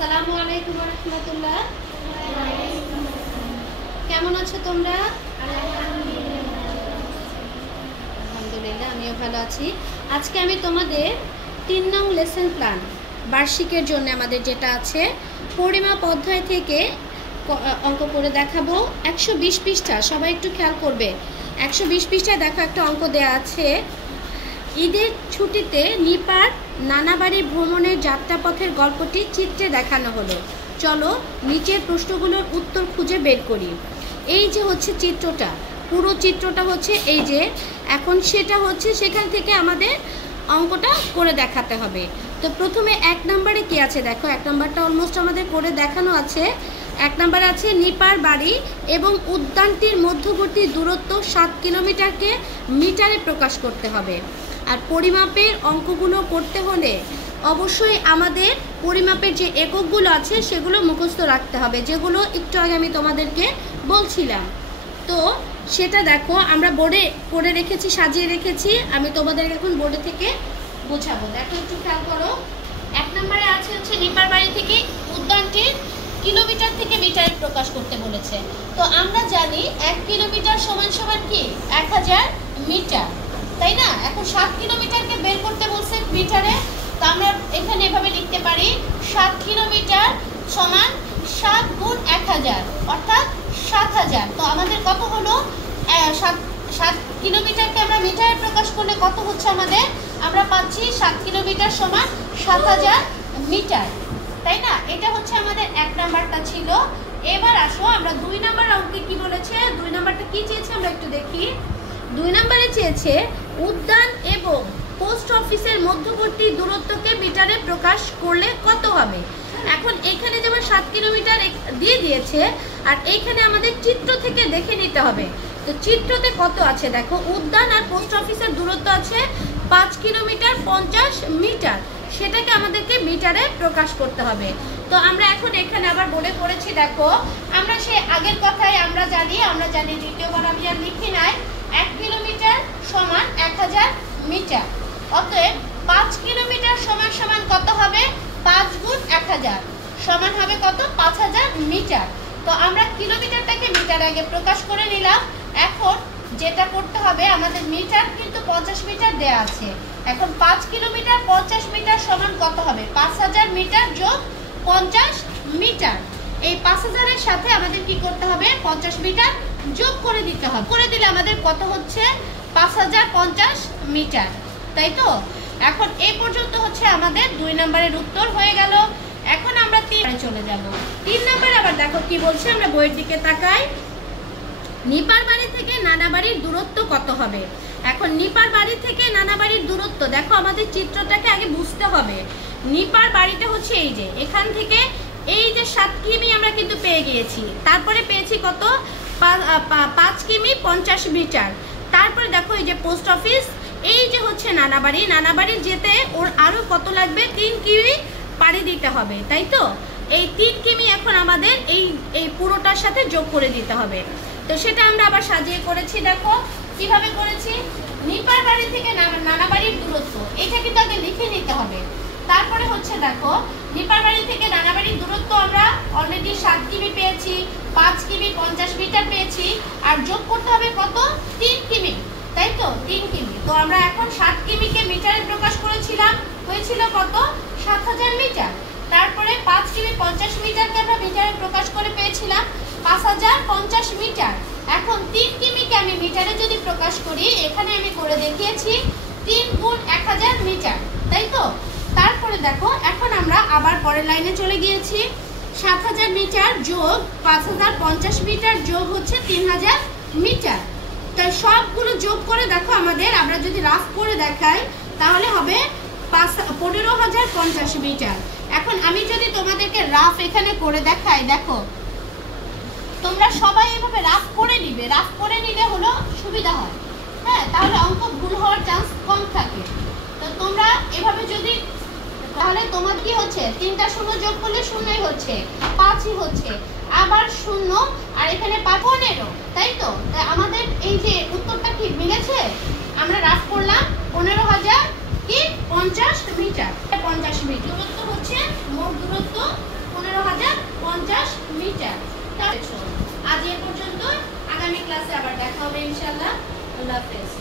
আসসালামু আলাইকুম ওয়া রাহমাতুল্লাহ। কেমন আছো তোমরা? আলহামদুলিল্লাহ, আমিও ভালো আছি। আজকে আমি তোমাদের 3 নং লেসন প্ল্যান বার্ষিকের জন্য আমাদের যেটা আছে পরিমাপ অধ্যায় থেকে অঙ্ক করে দেখাবো। 120 পৃষ্ঠা, সবাই একটু খেয়াল করবে। 120 পৃষ্ঠায় দেখো একটা অঙ্ক দেয়া আছে। ঈদের ছুটিতে নিপার নানাবাড়ি ভ্রমণের যাত্রাপথের গল্পটি চিত্রে দেখানো হলো। চলো নিচের প্রশ্নগুলোর উত্তর খুঁজে বের করি। এই যে হচ্ছে চিত্রটা, পুরো চিত্রটা হচ্ছে এই যে, এখন সেটা হচ্ছে সেখান থেকে আমাদের অঙ্কটা করে দেখাতে হবে। তো প্রথমে 1 নম্বরে কি আছে দেখো, 1 নম্বরটা অলমোস্ট আমাদের করে দেখানো আছে। 1 নম্বরে আছে নিপার বাড়ি এবং উদ্যানটির মধ্যবর্তী দূরত্ব 7 কিলোমিটারকে মিটারে প্রকাশ করতে হবে। আর পরিমাপের অঙ্কগুলো করতে হলে অবশ্যই আমাদের পরিমাপের যে এককগুলো আছে সেগুলো মুখস্থ রাখতে হবে, যেগুলো একটু আগে আমি তোমাদেরকে বলছিলাম। তো সেটা দেখো আমরা বোর্ডে করে রেখেছি, সাজিয়ে রেখেছি। আমি তোমাদের এখন বোর্ডে থেকে বোঝাবো। দেখো একটু খেয়াল করো। 1 নম্বরে আছে হচ্ছে নিপার বাড়ি থেকে উদ্যানটির কিলোমিটার থেকে মিটারে প্রকাশ করতে বলেছে। তো আমরা জানি 1 কিলোমিটার সমান সমান কি 1000 মিটার, তাই না? এখন 7 কিলোমিটারকে বের করতে বলছে মিটারে। তো আমরা এখানে এভাবে লিখতে পারি 7 কিলোমিটার সমান 7 গুণ 1000 অর্থাৎ 7000। তো আমাদের কত হলো? 7 কিলোমিটারকে আমরা মিটারে প্রকাশ করলে কত হচ্ছে আমাদের? আমরা পাচ্ছি 7 কিলোমিটার সমান 7000 মিটার, তাই না? এটা হচ্ছে আমাদের 1 নাম্বারটা ছিল। এবার আসো আমরা 2 নাম্বার অঙ্কে কি বলেছে, 2 নাম্বারটা কি চেয়েছে আমরা একটু দেখি। 2 নম্বরে চেয়েছে উদ্যান এবং পোস্ট অফিসের মধ্যবর্তী দূরত্বকে মিটারে প্রকাশ করলে কত হবে। এখন এখানে যেমন 7 কিলোমিটার দিয়ে দিয়েছে, আর এইখানে আমাদের চিত্র থেকে দেখে নিতে হবে। তো চিত্রতে কত আছে দেখো, উদ্যান আর পোস্ট অফিসের দূরত্ব আছে 5 কিলোমিটার 50 মিটার, সেটাকে আমাদেরকে মিটারে প্রকাশ করতে হবে। তো আমরা এখন এখানে আবার বলে পড়েছি। দেখো আমরা সে আগের কথাই আমরা জানি দ্বিতীয়বার আমি আর লিখি নাই। 1 কিলোমিটার সমান 1000 মিটার, অতএব 5 কিলোমিটার সমান সমান কত হবে? 5 গুণ 1000 সমান হবে কত? 5000 মিটার। তো আমরা কিলোমিটারটাকে মিটার আগে প্রকাশ করে নিলাম। এখন যেটা করতে হবে, আমাদের মিটার কিন্তু 50 মিটার দেয়া আছে। এখন 5 কিলোমিটার 50 মিটার সমান কত হবে? 5000 মিটার যোগ 50 মিটার। এই 5000 এর সাথে আমাদের কি করতে হবে? 50 মিটার যোগ করে দিতে হবে। করে দিলে আমাদের কত হচ্ছে? 5050 মিটার, তাই তো? এখন এই পর্যন্ত হচ্ছে আমাদের 2 নম্বরের উত্তর হয়ে গেল। এখন আমরা 3 চলে যাব। 3 নম্বরে আবার দেখো কি বলছে, আমরা বইয়ের দিকে তাকাই। নিপার বাড়ি থেকে নানাবাড়ির দূরত্ব কত হবে? এখন নিপার বাড়ি থেকে নানাবাড়ির দূরত্ব দেখো, আমাদের চিত্রটাকে আগে বুঝতে হবে। নিপার বাড়িটা হচ্ছে এই যে, এখান থেকে এই যে 7 কিমি আমরা কিন্তু পেয়ে গিয়েছি। তারপরে পেয়েছি কত? 5 কিমি 50 মিটার। তারপরে দেখো এই যে পোস্ট অফিস, এই যে হচ্ছে নানাবাড়ি। নানাবাড়ি যেতে ওর আরো কত লাগবে? 3 কিমি পাড়ি দিতে হবে, তাই তো? এই 3 কিমি এখন আমাদের এই পুরোটার সাথে যোগ করে দিতে হবে। তো সেটা আমরা আবার সাজিয়ে করেছি। দেখো কিভাবে করেছি। নিপার বাড়ি থেকে নানাবাড়ির দূরত্ব, এটা কিন্তু আগে লিখে নিতে হবে। তারপরে হচ্ছে দেখো নিপার বাড়ি থেকে নানাবাড়ির দূরত্ব আমরা অলরেডি 7 কিমি পেয়েছি, 5 কিমি 50 মিটার পেয়েছি, আর যোগ করতে হবে কত? 3 কিমি, তাই তো? 3 কিমি। তো আমরা এখন 7 কিমিকে মিটারে প্রকাশ করেছিলাম, হয়েছিল কত? 7000 মিটার। তারপরে 5 কিমি 50 মিটারকে আমরা মিটারে প্রকাশ করে পেয়েছিলাম 5050 মিটার। এখন 3 কিমিকে আমি মিটারে যদি প্রকাশ করি, এখানে আমি করে দেখিয়েছি 3 গুণ 1000 মিটার, তাই তো? তারপরে দেখো এখন আমরা আবার পরের লাইনে চলে গিয়েছি। 7000 মিটার যোগ 5050 মিটার যোগ হচ্ছে 3000 মিটার। তাই সবগুলো যোগ করে দেখো আমাদের, আমরা যদি রাফ করে দেখাই তাহলে হবে 15050 মিটার। এখন আমি যদি তোমাদেরকে রাফ এখানে করে দেখাই, দেখো তোমরা সবাই এভাবে রাফ করে নিবে। রাফ করে নিলে হলো সুবিধা হয়, হ্যাঁ, তাহলে অঙ্ক ভুল হওয়ার চান্স কম থাকে। তো তোমরা এভাবে যদি, তাহলে তোমার কি হচ্ছে? 3টা শূন্য যোগ করলে শূন্যই হচ্ছে, 5ই হচ্ছে, আবার শূন্য, আর এখানে 15, তাই তো? তাই আমাদের এই যে উত্তরটা কি মিলেছে? আমরা রাফ করলাম 15000 কি 50 মিটার। 50 মিটার দূরত্ব হচ্ছে, মোট দূরত্ব মিটার। আজ এ পর্যন্ত, আগামী ক্লাসে আবার দেখা হবে ইনশাআল্লাহ। আল্লাহ হাফেজ।